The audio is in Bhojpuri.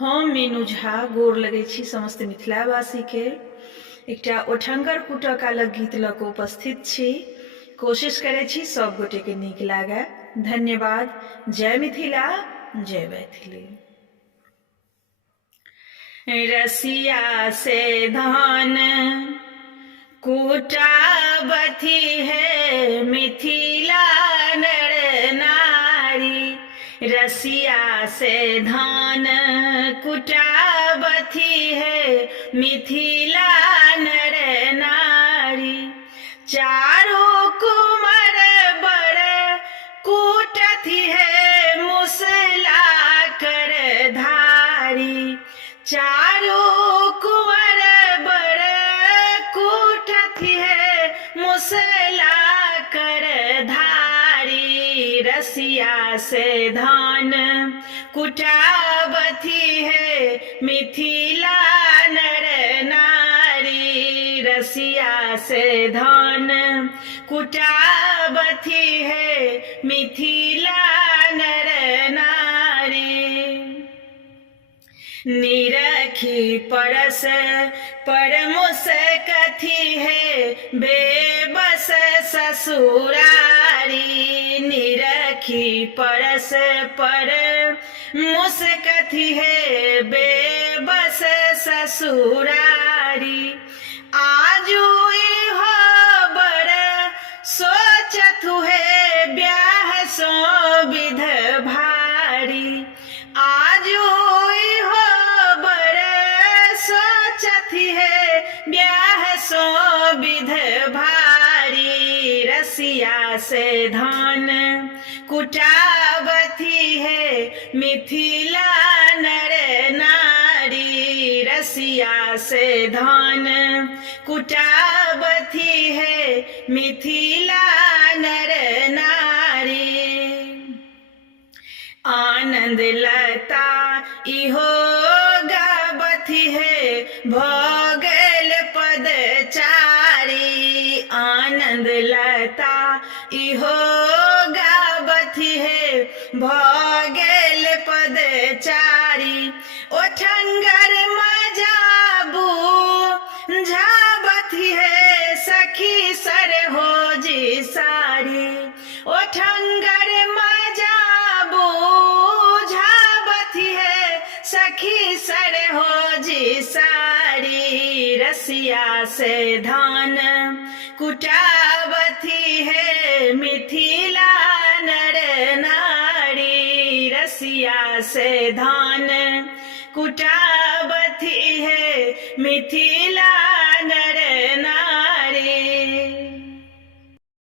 हम मीनू झा गोर लगै छी समस्त मिथिलावासी के। एकटा ओठंगर कुटकालक गीत लऽ कऽ उपस्थित छी। कोशिश करै छी सब गोटे के नीक लागे। धन्यवाद। जय मिथिला, जय मैथिली। रसिया से धान कुटाबथी है मिथिला नर नारी। रसिया से धान कुटाबथी है मिथिला नर नारी। चारों कुमर बड़ कूटथी है मुसला कर धारी। चारों कुंवर बड़ कूटथी है मुसला कर धारी। रसिया से धान कुटाबथी है मिथिला नर नारी। रसिया से धान कुटाबथी है मिथिला नर नारी। निरखी परस परमुस कथी है बेबस ससुरारी। निरखी परस पर मुस कथी है बेबस ससुरारी। आजू इहो बड़ सोचथु है ब्याह सो विध भारी। आजू इहो बड़ सोचथी है ब्याह सो विध भारी। रसिया से धान कुटाबथी है मिथिला नर नारी। रसिया से धान कुटाबथी है मिथिला नर नारी। आनंद लता इहो गाबथी है भोगल पदचारी। आनंद लता इहो गाबथी है भोगल पदचारी। ओठंगर मजाबू झाबथी है सखी सर हो जी सारी। ओठंगर मजाबू झाबथी है सखी सर हो जी सारी। रसिया से धान कुटाबथी है मिथिला नर नारी। रसिया से धान कुटाबथी है मिथिला नर